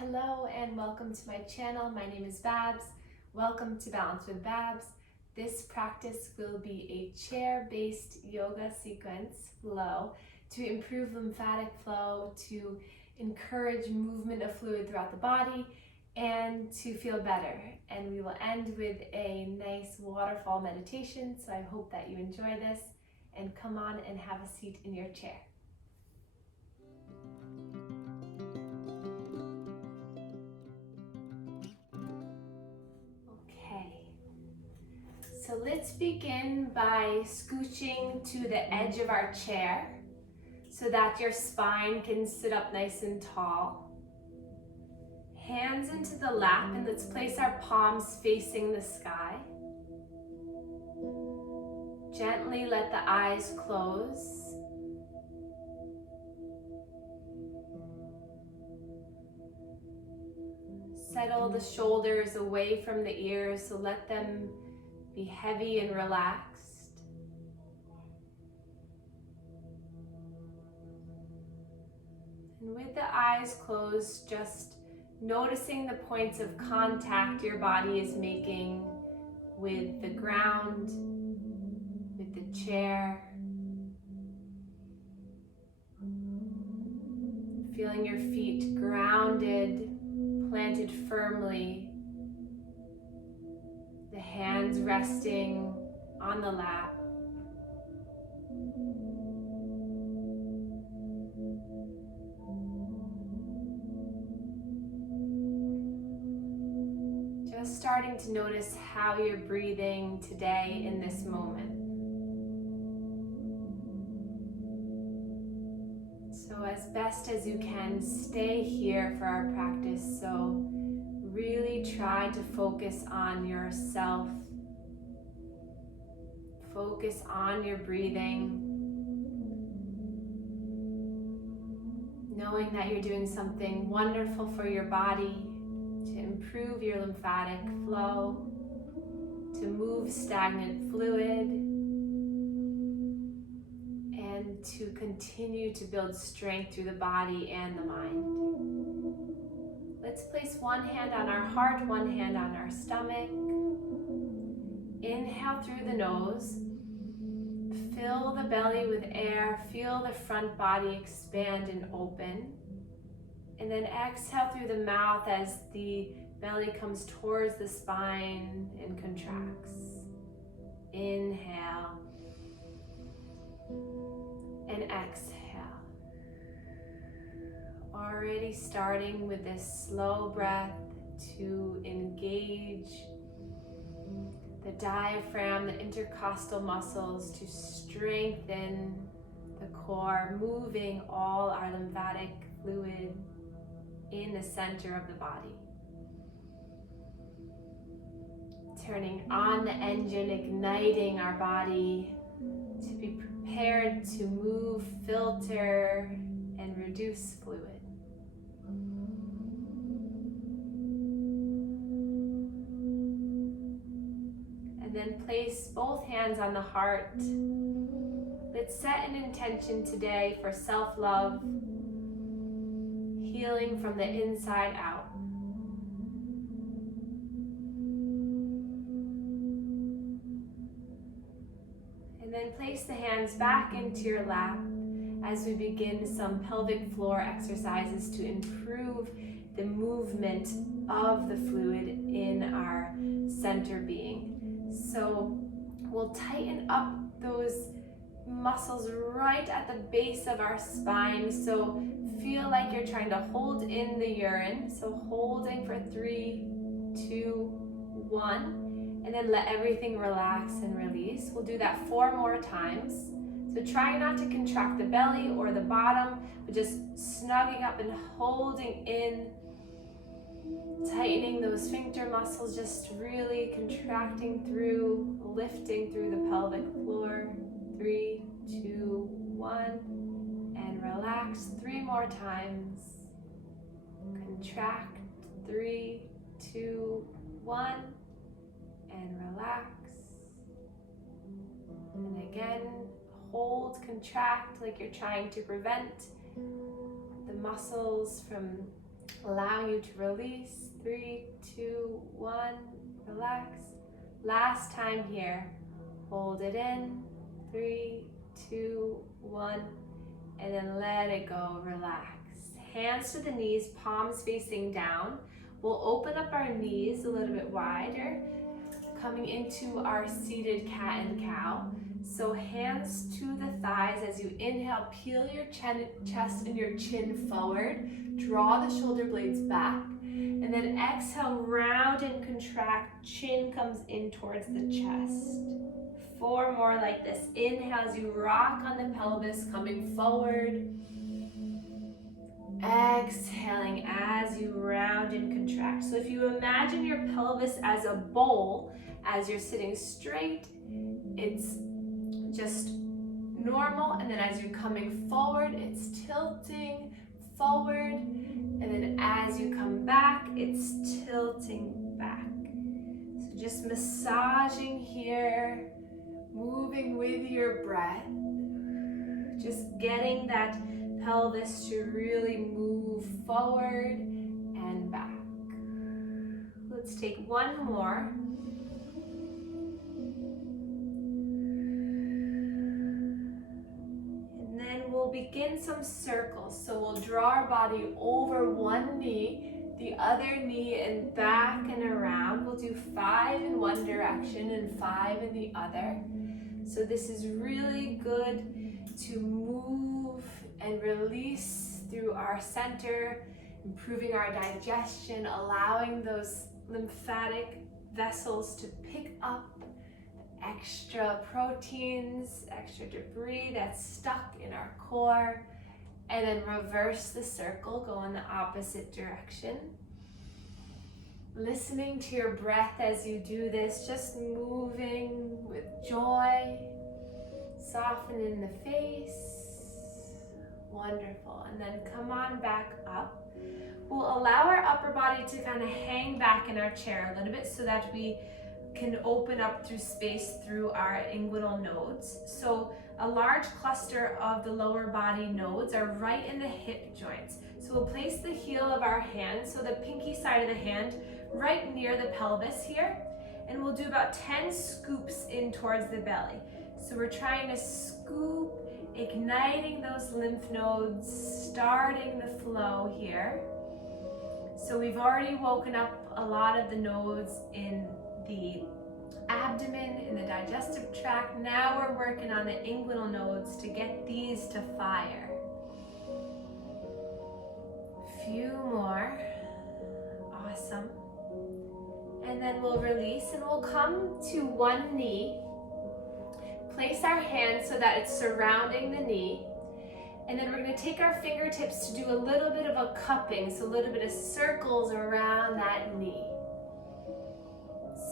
Hello and welcome to my channel. My name is Babz. Welcome to Balance with Babz. This practice will be a chair-based yoga sequence flow to improve lymphatic flow, to encourage movement of fluid throughout the body, and to feel better. And we will end with a nice waterfall meditation, so I hope that you enjoy this, and come on and have a seat in your chair. So let's begin by scooching to the edge of our chair so that your spine can sit up nice and tall. Hands into the lap, and let's place our palms facing the sky. Gently let the eyes close. Settle the shoulders away from the ears, so let them be heavy and relaxed. And with the eyes closed, just noticing the points of contact your body is making with the ground, with the chair. Feeling your feet grounded, planted firmly. The hands resting on the lap. Just starting to notice how you're breathing today in this moment. So as best as you can, stay here for our practice. So really try to focus on yourself. Focus on your breathing. Knowing that you're doing something wonderful for your body to improve your lymphatic flow, to move stagnant fluid, and to continue to build strength through the body and the mind. Let's place one hand on our heart, one hand on our stomach. Inhale through the nose. Fill the belly with air. Feel the front body expand and open. And then exhale through the mouth as the belly comes towards the spine and contracts. Inhale and exhale. Already starting with this slow breath to engage the diaphragm, the intercostal muscles, to strengthen the core, moving all our lymphatic fluid in the center of the body. Turning on the engine, igniting our body to be prepared to move, filter, and reduce fluid. And then place both hands on the heart. Let's set an intention today for self-love, healing from the inside out. And then place the hands back into your lap as we begin some pelvic floor exercises to improve the movement of the fluid in our center being. So we'll tighten up those muscles right at the base of our spine. So feel like you're trying to hold in the urine. So holding for 3, 2, 1, and then let everything relax and release. We'll do that 4 more times. So try not to contract the belly or the bottom, but just snugging up and holding in, tightening those sphincter muscles, just really contracting through, lifting through the pelvic floor. 3, 2, 1, and relax 3 more times. Contract, 3, 2, 1, and relax. And again, hold, contract like you're trying to prevent the muscles from allowing you to release. 3, 2, 1, relax. Last time here, hold it in. 3, 2, 1, and then let it go, relax. Hands to the knees, palms facing down. We'll open up our knees a little bit wider, coming into our seated cat and cow. So hands to the thighs as you inhale, peel your chest and your chin forward, draw the shoulder blades back, and then exhale, round and contract, chin comes in towards the chest. 4 more like this. Inhale as you rock on the pelvis, coming forward. Exhaling as you round and contract. So if you imagine your pelvis as a bowl, as you're sitting straight, it's just normal, and then as you're coming forward, it's tilting forward, and then as you come back, it's tilting back. So just massaging here, moving with your breath, just getting that pelvis to really move forward and back. Let's take one more. And then we'll begin some circles. So we'll draw our body over one knee, the other knee, and back and around. We'll do 5 in one direction and 5 in the other. So this is really good to move and release through our center, improving our digestion, allowing those lymphatic vessels to pick up extra proteins, extra debris that's stuck in our core, and then reverse the circle, go in the opposite direction. Listening to your breath as you do this, just moving with joy, softening the face. Wonderful. And then come on back up. We'll allow our upper body to kind of hang back in our chair a little bit so that we can open up through space through our inguinal nodes. So a large cluster of the lower body nodes are right in the hip joints. So we'll place the heel of our hand, so the pinky side of the hand, right near the pelvis here. And we'll do about 10 scoops in towards the belly. So we're trying to scoop, igniting those lymph nodes, starting the flow here. So we've already woken up a lot of the nodes in the abdomen, in the digestive tract. Now we're working on the inguinal nodes to get these to fire. Few more. Awesome. And then we'll release and we'll come to one knee. Place our hand so that it's surrounding the knee. And then we're going to take our fingertips to do a little bit of a cupping, so a little bit of circles around that knee.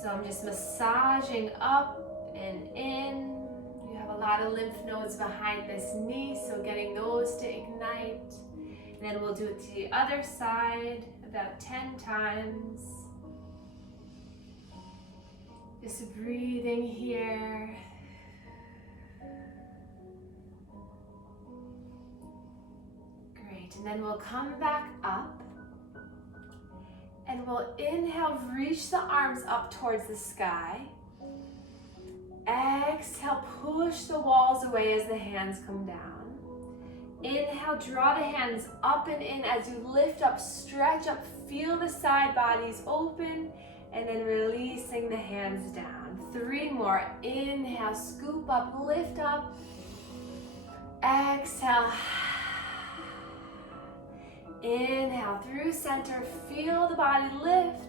So I'm just massaging up and in. You have a lot of lymph nodes behind this knee, so getting those to ignite. And then we'll do it to the other side about 10 times. Just breathing here. Great, and then we'll come back up. And we'll inhale, reach the arms up towards the sky. Exhale, push the walls away as the hands come down. Inhale, draw the hands up and in as you lift up, stretch up, feel the side bodies open, and then releasing the hands down. 3 more. Inhale, scoop up, lift up. Exhale. Inhale through center, feel the body lift.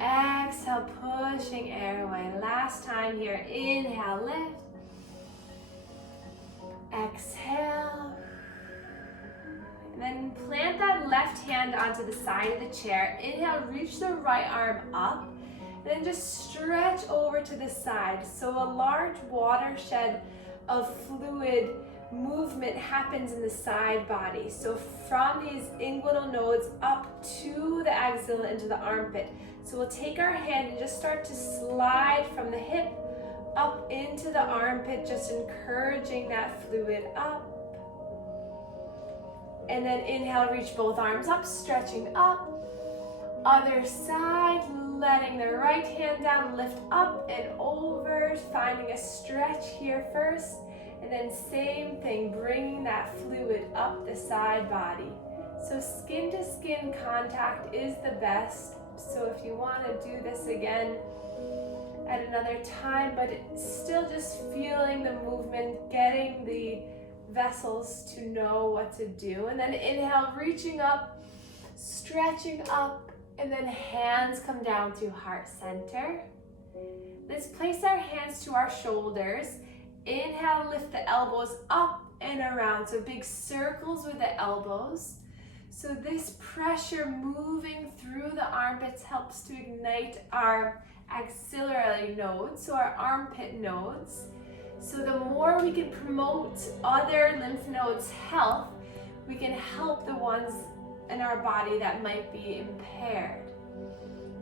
Exhale, pushing air away. Last time here, inhale, lift. Exhale. And then plant that left hand onto the side of the chair. Inhale, reach the right arm up. And then just stretch over to the side. So a large watershed of fluid movement happens in the side body. So from these inguinal nodes up to the axilla into the armpit. So we'll take our hand and just start to slide from the hip up into the armpit, just encouraging that fluid up. And then inhale, reach both arms up, stretching up. Other side, letting the right hand down, lift up and over, finding a stretch here first. And then same thing, bringing that fluid up the side body. So skin to skin contact is the best. So if you want to do this again at another time, but still just feeling the movement, getting the vessels to know what to do. And then inhale, reaching up, stretching up, and then hands come down to heart center. Let's place our hands to our shoulders. Inhale, lift the elbows up and around. So big circles with the elbows. So this pressure moving through the armpits helps to ignite our axillary nodes, so our armpit nodes. So the more we can promote other lymph nodes' health, we can help the ones in our body that might be impaired.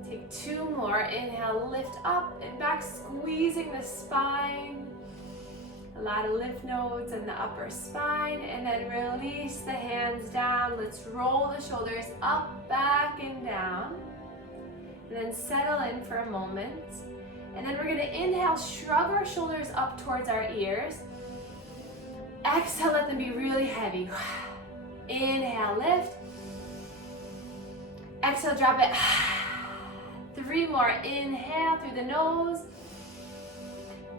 Take 2 more. Inhale, lift up and back, squeezing the spine. A lot of lymph nodes in the upper spine, and then release the hands down. Let's roll the shoulders up, back, and down. And then settle in for a moment. And then we're going to inhale, shrug our shoulders up towards our ears. Exhale, let them be really heavy. Inhale, lift. Exhale, drop it. 3 more. Inhale through the nose.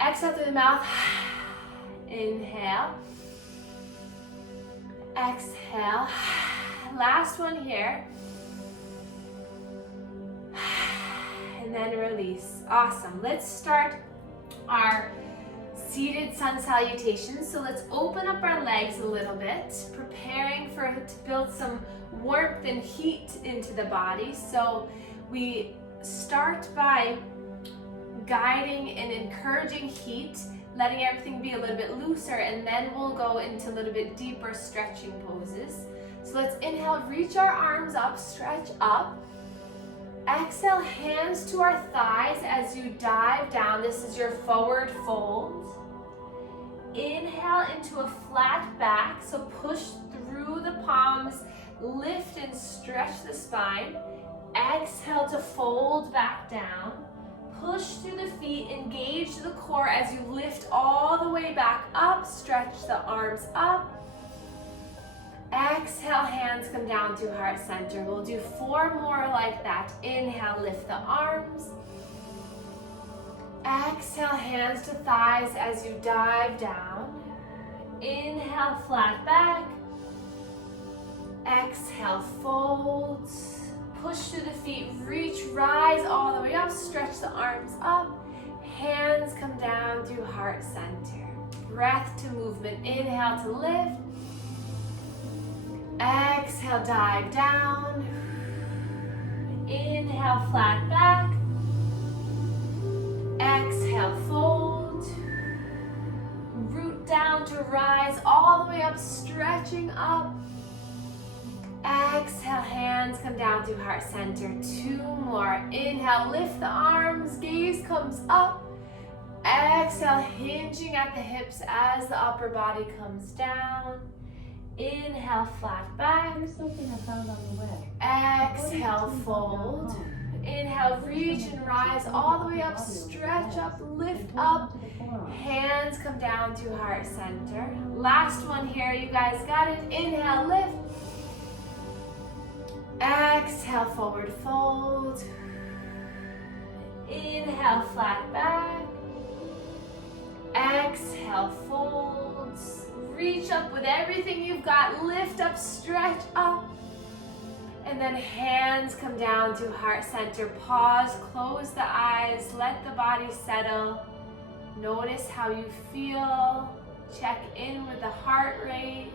Exhale through the mouth. Inhale. Exhale. Last one here. And then release. Awesome. Let's start our seated sun salutation. So let's open up our legs a little bit, preparing to build some warmth and heat into the body. So we start by guiding and encouraging heat, letting everything be a little bit looser, and then we'll go into a little bit deeper stretching poses. So let's inhale, reach our arms up, stretch up. Exhale, hands to our thighs as you dive down. This is your forward fold. Inhale into a flat back, so push through the palms, lift and stretch the spine. Exhale to fold back down. Push through the feet, engage the core as you lift all the way back up, stretch the arms up. Exhale, hands come down to heart center. We'll do 4 more like that. Inhale, lift the arms. Exhale, hands to thighs as you dive down. Inhale, flat back. Exhale, fold. Push through the feet, reach, rise all the way up, stretch the arms up. Hands come down through heart center. Breath to movement. Inhale to lift. Exhale, dive down. Inhale, flat back. Exhale, fold. Root down to rise all the way up, stretching up. Exhale, hands come down through heart center. 2 more. Inhale, lift the arms, gaze comes up. Exhale, hinging at the hips as the upper body comes down. Inhale, flat back. Here's something I found on the web. Exhale, fold. Inhale, reach and rise all the way up, stretch up, lift up. Hands come down to heart center. Last one here, you guys got it. Inhale, lift. Exhale, forward fold. Inhale, flat back. Exhale, fold. Reach up with everything you've got. Lift up, stretch up. And then hands come down to heart center. Pause, close the eyes, let the body settle. Notice how you feel. Check in with the heart rate.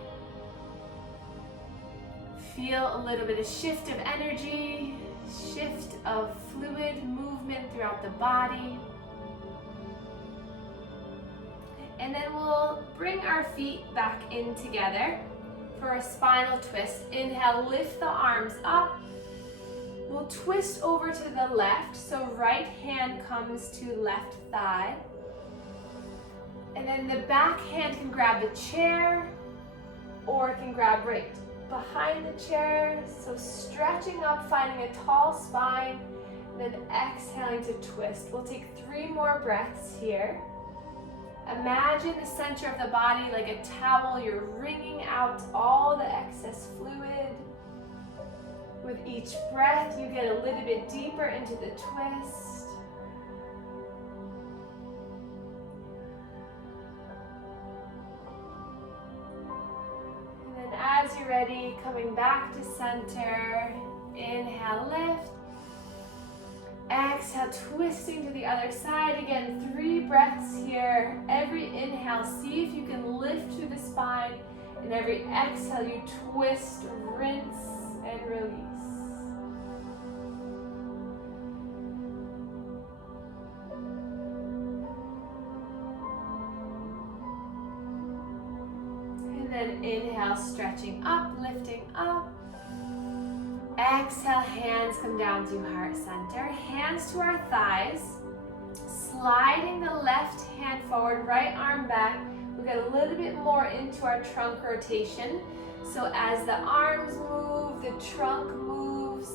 Feel a little bit of shift of energy, shift of fluid movement throughout the body. And then we'll bring our feet back in together for a spinal twist. Inhale, lift the arms up. We'll twist over to the left, so right hand comes to left thigh. And then the back hand can grab the chair or it can grab right behind the chair. So stretching up, finding a tall spine, and then exhaling to twist. We'll take 3 more breaths here. Imagine the center of the body like a towel. You're wringing out all the excess fluid. With each breath, you get a little bit deeper into the twist. And then as you're ready, coming back to center, inhale, lift. Exhale, twisting to the other side. Again, 3 breaths here. Every inhale, see if you can lift through the spine. And every exhale, you twist, rinse, and release. And then inhale, stretching up, lifting up. Exhale, hands come down to heart center. Hands to our thighs. Sliding the left hand forward, right arm back. We'll get a little bit more into our trunk rotation. So as the arms move, the trunk moves.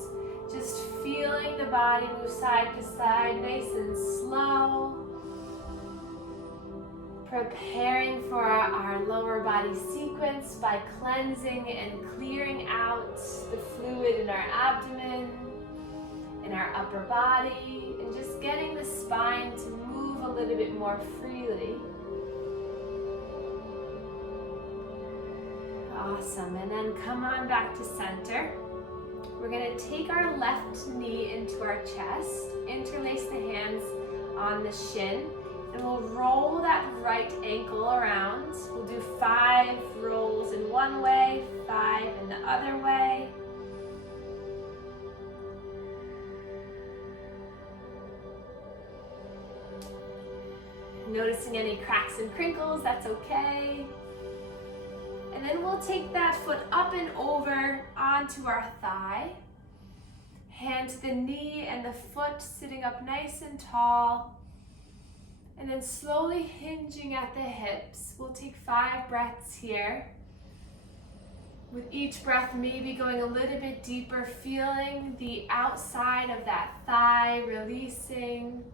Just feeling the body move side to side, nice and slow. Preparing for our lower body sequence by cleansing and clearing out the fluid in our abdomen, in our upper body, and just getting the spine to move a little bit more freely. Awesome, and then come on back to center. We're gonna take our left knee into our chest, interlace the hands on the shin, and we'll roll that right ankle around. We'll do 5 rolls in one way, 5 in the other way. Noticing any cracks and crinkles, that's okay. And then we'll take that foot up and over onto our thigh. Hand to the knee and the foot sitting up nice and tall. And then slowly hinging at the hips. We'll take 5 breaths here. With each breath, maybe going a little bit deeper, feeling the outside of that thigh, releasing.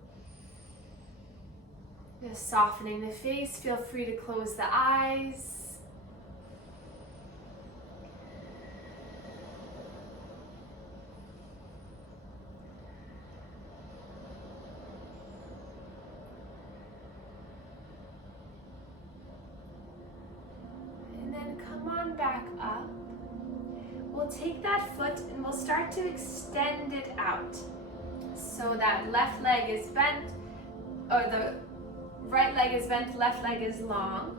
Just softening the face. Feel free to close the eyes. Back up. We'll take that foot and we'll start to extend it out. So that left leg is bent, or the right leg is bent, left leg is long.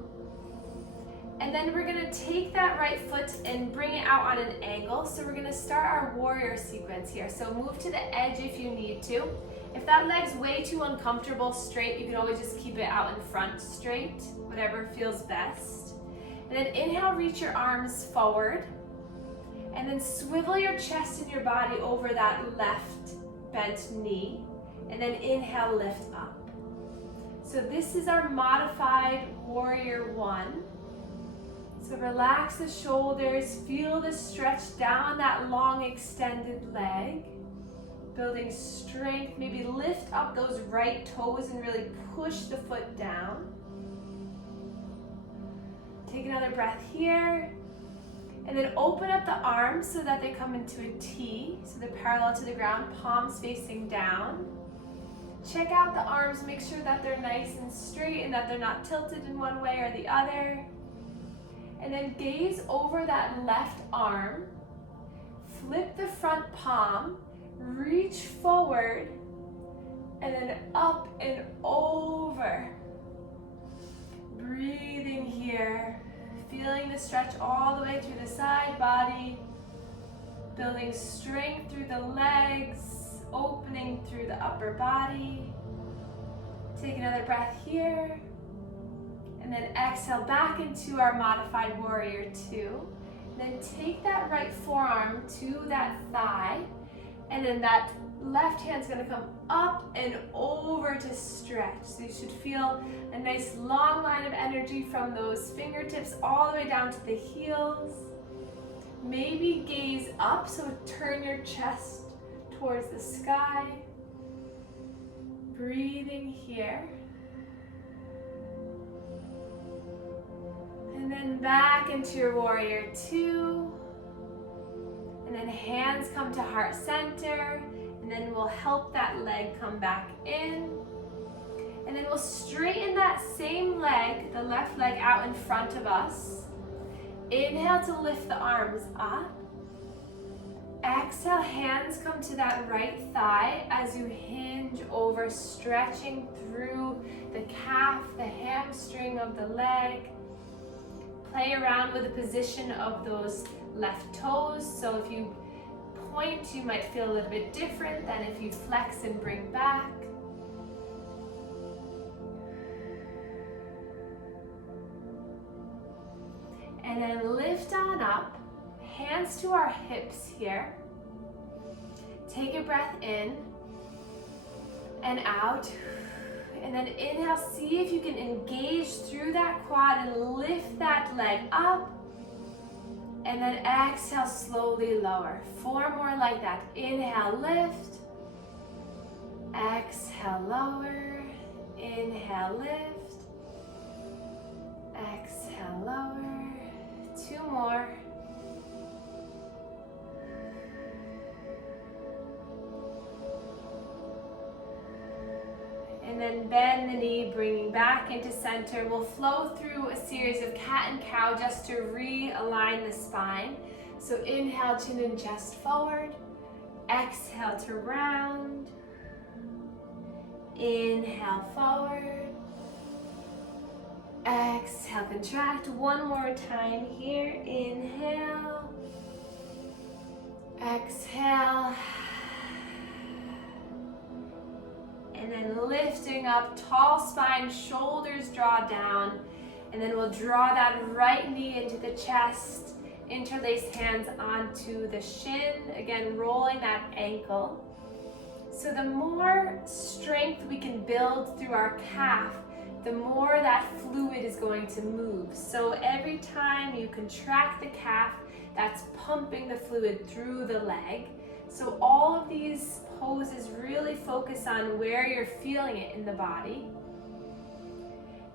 And then we're gonna take that right foot and bring it out on an angle. So we're gonna start our warrior sequence here. So move to the edge if you need to. If that leg's way too uncomfortable straight, you can always just keep it out in front straight, whatever feels best. And then inhale, reach your arms forward. And then swivel your chest and your body over that left bent knee. And then inhale, lift up. So this is our modified warrior 1. So relax the shoulders, feel the stretch down that long extended leg. Building strength, maybe lift up those right toes and really push the foot down. Take another breath here, and then open up the arms so that they come into a T, so they're parallel to the ground, palms facing down. Check out the arms, make sure that they're nice and straight and that they're not tilted in one way or the other. And then gaze over that left arm, flip the front palm, reach forward, and then up and over. Breathing here, feeling the stretch all the way through the side body, building strength through the legs, opening through the upper body. Take another breath here, and then exhale back into our modified warrior 2. Then take that right forearm to that thigh, and then that left hand's gonna come up and over to stretch. So you should feel a nice long line of energy from those fingertips all the way down to the heels. Maybe gaze up, so turn your chest towards the sky. Breathing here. And then back into your warrior two. And then hands come to heart center. And then we'll help that leg come back in. And then we'll straighten that same leg, the left leg, out in front of us. Inhale to lift the arms up. Exhale, hands come to that right thigh as you hinge over, stretching through the calf, the hamstring of the leg. Play around with the position of those left toes. So if you point, you might feel a little bit different than if you flex and bring back. And then lift on up, hands to our hips here. Take a breath in and out. And then inhale, see if you can engage through that quad and lift that leg up. And then exhale, slowly lower. 4 more like that. Inhale, lift. Exhale, lower. Inhale, lift. Exhale, lower. 2 more. And then bend the knee, bringing back into center. We'll flow through a series of cat and cow just to realign the spine. So inhale, chin and chest forward. Exhale to round. Inhale, forward. Exhale, contract. 1 more time here. Inhale. Exhale. And then lifting up, tall spine, shoulders draw down. And then we'll draw that right knee into the chest. Interlace hands onto the shin. Again, rolling that ankle. So the more strength we can build through our calf, the more that fluid is going to move. So every time you contract the calf, that's pumping the fluid through the leg. So all of these poses really focus on where you're feeling it in the body.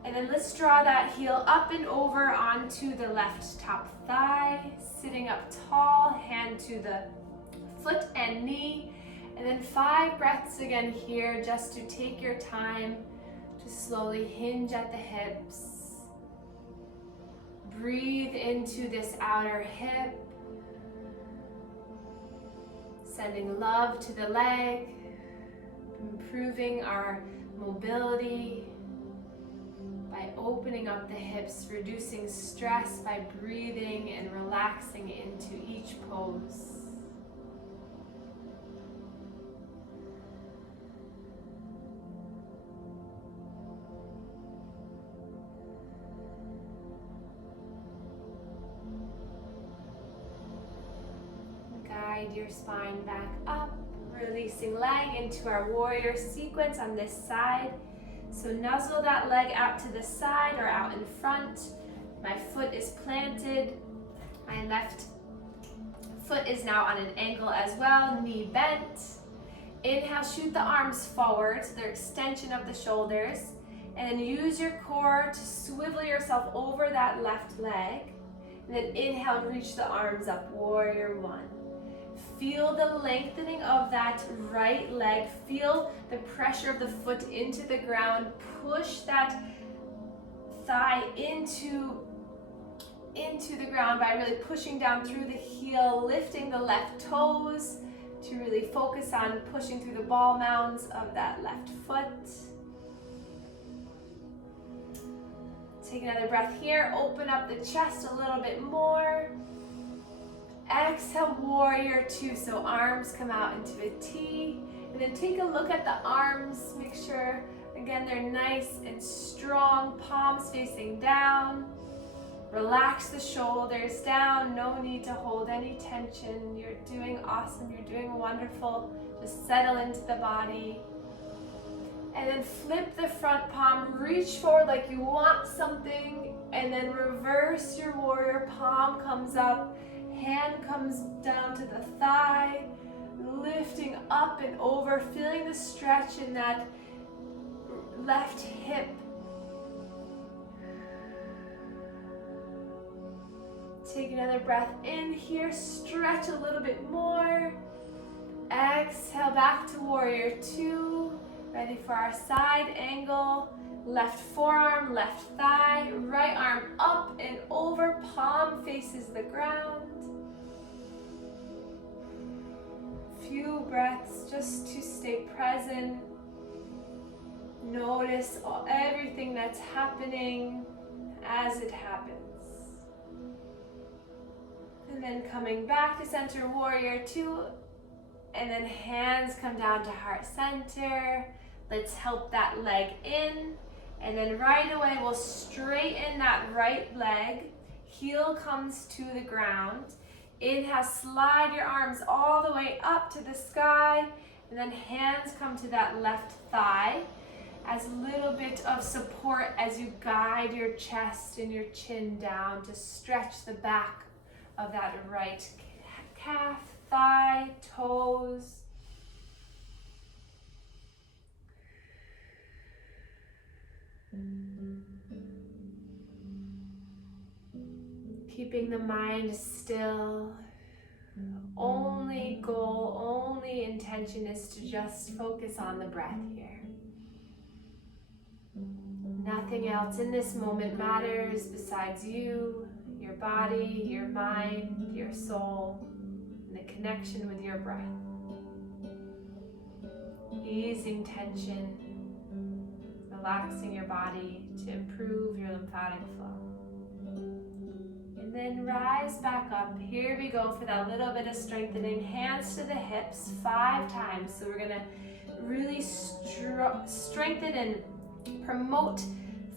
And then let's draw that heel up and over onto the left top thigh, sitting up tall, hand to the foot and knee. And then 5 breaths again here, just to take your time to slowly hinge at the hips. Breathe into this outer hip. Sending love to the leg, improving our mobility by opening up the hips, reducing stress by breathing and relaxing into each pose. Guide your spine back up, releasing leg into our warrior sequence on this side. So nuzzle that leg out to the side or out in front. My foot is planted. My left foot is now on an angle as well, knee bent. Inhale, shoot the arms forward, so they're extension of the shoulders. And then use your core to swivel yourself over that left leg. And then inhale, reach the arms up, warrior one. Feel the lengthening of that right leg. Feel the pressure of the foot into the ground. Push that thigh into the ground by really pushing down through the heel, lifting the left toes to really focus on pushing through the ball mounds of that left foot. Take another breath here. Open up the chest a little bit more. Exhale, warrior two, so arms come out into a T. And then take a look at the arms. Make sure, again, they're nice and strong, palms facing down. Relax the shoulders down. No need to hold any tension. You're doing awesome. You're doing wonderful. Just settle into the body. And then flip the front palm. Reach forward like you want something. And then reverse your warrior. Palm comes up. Hand comes down to the thigh, lifting up and over, feeling the stretch in that left hip. Take another breath in here, stretch a little bit more. Exhale back to warrior two. Ready for our side angle. Left forearm, left thigh, right arm up and over, palm faces the ground. Few breaths just to stay present. Notice everything that's happening as it happens. And then coming back to center, warrior two, and then hands come down to heart center. Let's help that leg in, and then right away we'll straighten that right leg. Heel comes to the ground. Inhale, slide your arms all the way up to the sky, and then hands come to that left thigh as a little bit of support as you guide your chest and your chin down to stretch the back of that right calf, thigh, toes. Keeping the mind still. Only goal, only intention is to just focus on the breath here. Nothing else in this moment matters besides you, your body, your mind, your soul, and the connection with your breath. Easing tension, relaxing your body to improve your lymphatic flow. And then rise back up. Here we go for that little bit of strengthening. Hands to the hips 5 times. So we're gonna really strengthen and promote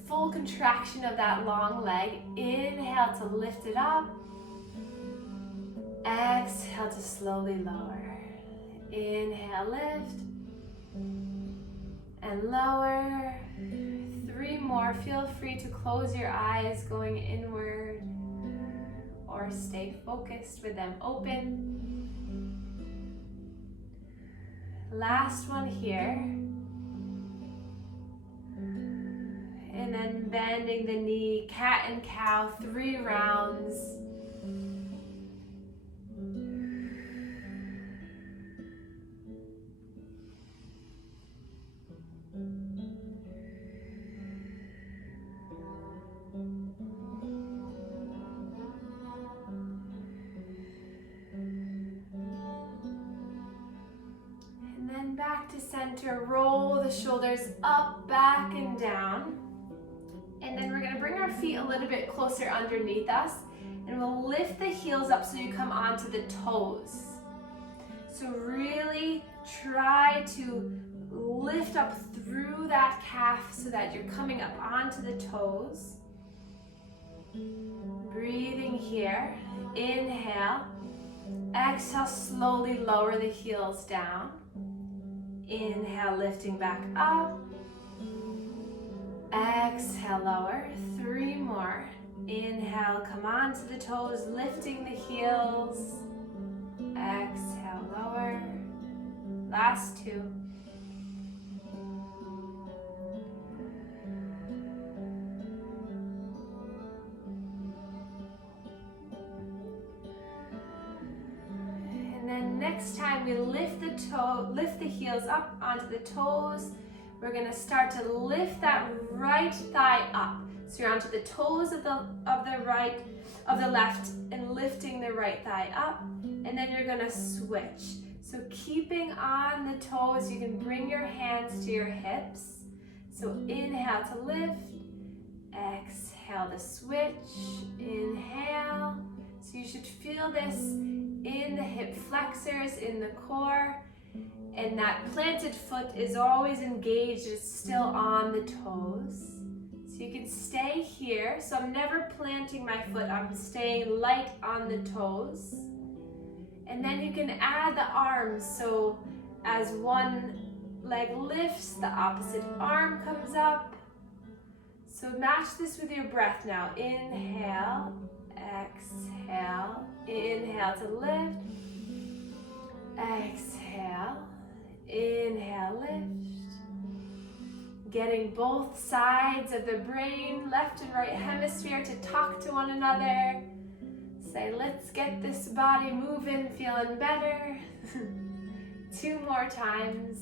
full contraction of that long leg. Inhale to lift it up. Exhale to slowly lower. Inhale, lift. And lower. 3 more. Feel free to close your eyes going inward or stay focused with them open. Last one here. And then bending the knee, cat and cow, 3 rounds. And then back to center, roll the shoulders up, back, and down. And then we're gonna bring our feet a little bit closer underneath us, and we'll lift the heels up so you come onto the toes. So really try to lift up through that calf so that you're coming up onto the toes. Breathing here, inhale. Exhale, slowly lower the heels down. Inhale, lifting back up. Exhale, lower. 3 more. Inhale, come onto the toes, lifting the heels. Exhale, lower. Last 2. And then next time we lift the heels up onto the toes. We're gonna start to lift that right thigh up. So you're onto the toes of the left and lifting the right thigh up. And then you're gonna switch. So keeping on the toes, you can bring your hands to your hips. So inhale to lift, exhale to switch, inhale. So you should feel this in the hip flexors, in the core. And that planted foot is always engaged, it's still on the toes. So you can stay here. So I'm never planting my foot, I'm staying light on the toes. And then you can add the arms. So as one leg lifts, the opposite arm comes up. So match this with your breath now. Inhale, Exhale. Inhale to lift. Exhale. Inhale, lift. Getting both sides of the brain, left and right hemisphere, to talk to one another. Say, let's get this body moving, feeling better. 2 more times.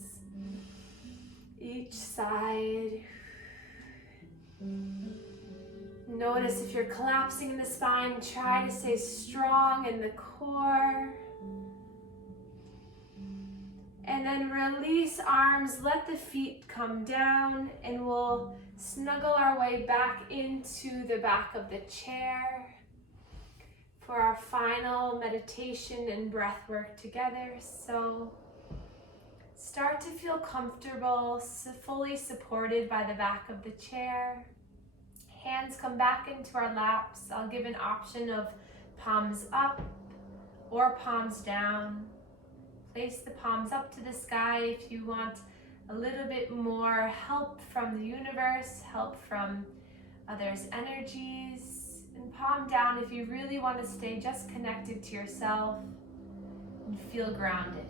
Each side. Notice if you're collapsing in the spine, try to stay strong in the core. And then release arms, let the feet come down, and we'll snuggle our way back into the back of the chair for our final meditation and breath work together. So start to feel comfortable, fully supported by the back of the chair. Hands come back into our laps. I'll give an option of palms up or palms down. Place the palms up to the sky if you want a little bit more help from the universe, help from others' energies. And palm down if you really want to stay just connected to yourself and feel grounded.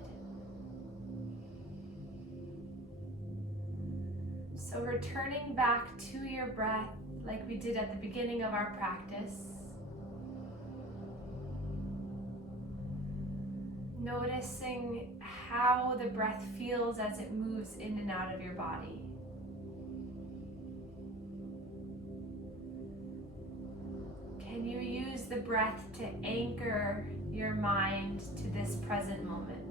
So returning back to your breath like we did at the beginning of our practice. Noticing how the breath feels as it moves in and out of your body. Can you use the breath to anchor your mind to this present moment?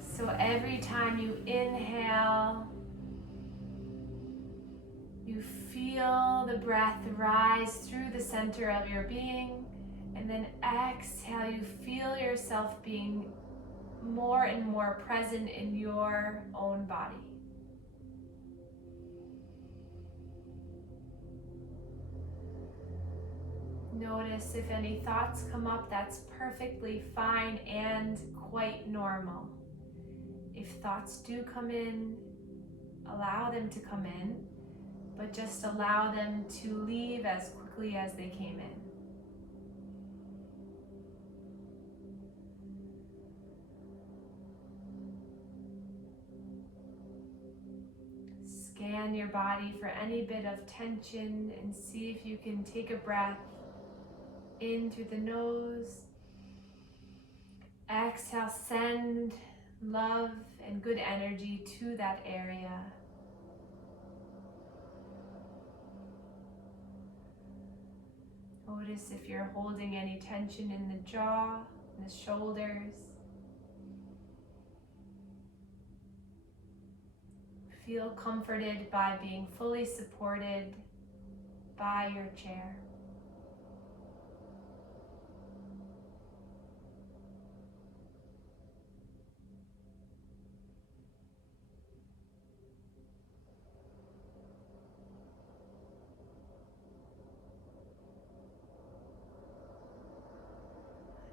So every time you inhale, you feel the breath rise through the center of your being. And then exhale, you feel yourself being more and more present in your own body. Notice if any thoughts come up, that's perfectly fine and quite normal. If thoughts do come in, allow them to come in, but just allow them to leave as quickly as they came in. Scan your body for any bit of tension and see if you can take a breath in through the nose. Exhale, send love and good energy to that area. Notice if you're holding any tension in the jaw, in the shoulders. Feel comforted by being fully supported by your chair.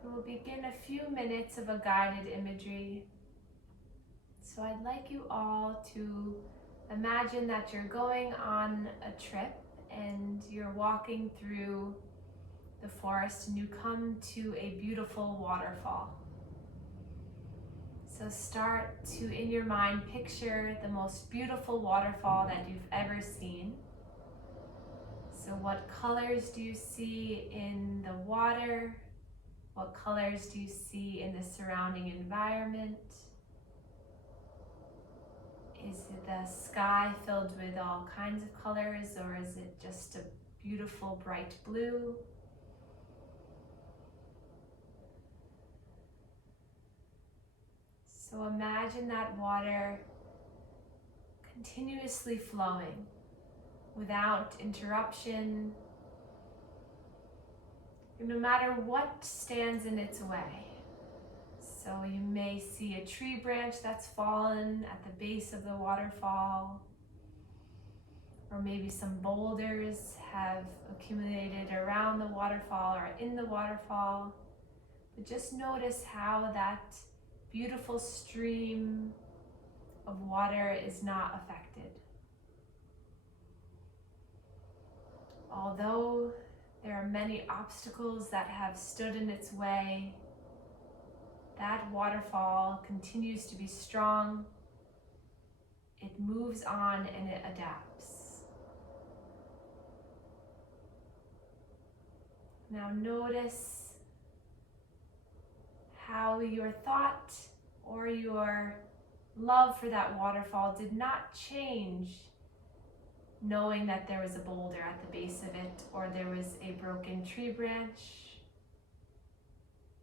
We'll begin a few minutes of a guided imagery. So I'd like you all to imagine that you're going on a trip and you're walking through the forest and you come to a beautiful waterfall. So start to, in your mind, picture the most beautiful waterfall that you've ever seen. So what colors do you see in the water? What colors do you see in the surrounding environment? Is the sky filled with all kinds of colors, or is it just a beautiful bright blue? So imagine that water continuously flowing without interruption, no matter what stands in its way. So you may see a tree branch that's fallen at the base of the waterfall, or maybe some boulders have accumulated around the waterfall or in the waterfall. But just notice how that beautiful stream of water is not affected. Although There are many obstacles that have stood in its way. That waterfall continues to be strong. It moves on and it adapts. Now notice how your thought or your love for that waterfall did not change knowing that there was a boulder at the base of it or there was a broken tree branch.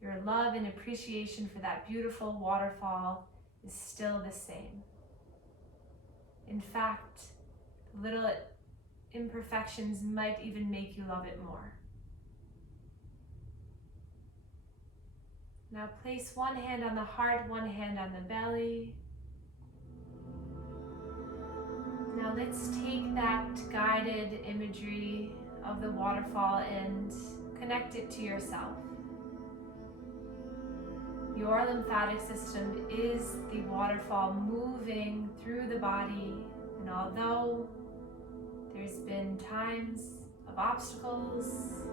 Your love and appreciation for that beautiful waterfall is still the same. In fact, little imperfections might even make you love it more. Now place one hand on the heart, one hand on the belly. Now let's take that guided imagery of the waterfall and connect it to yourself. Your lymphatic system is the waterfall moving through the body, and although there's been times of obstacles,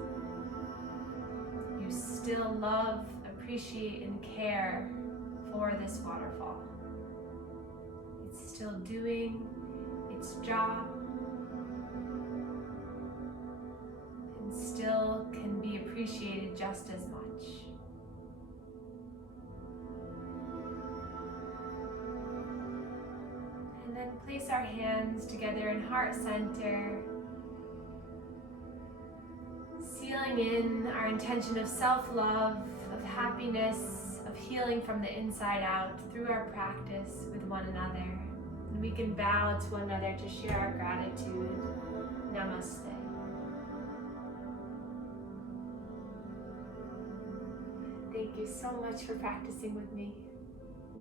you still love, appreciate, and care for this waterfall. It's still doing its job and still can be appreciated just as much. And then place our hands together in heart center, sealing in our intention of self-love, of happiness, of healing from the inside out through our practice with one another. And we can bow to one another to share our gratitude. Namaste. Thank you so much for practicing with me.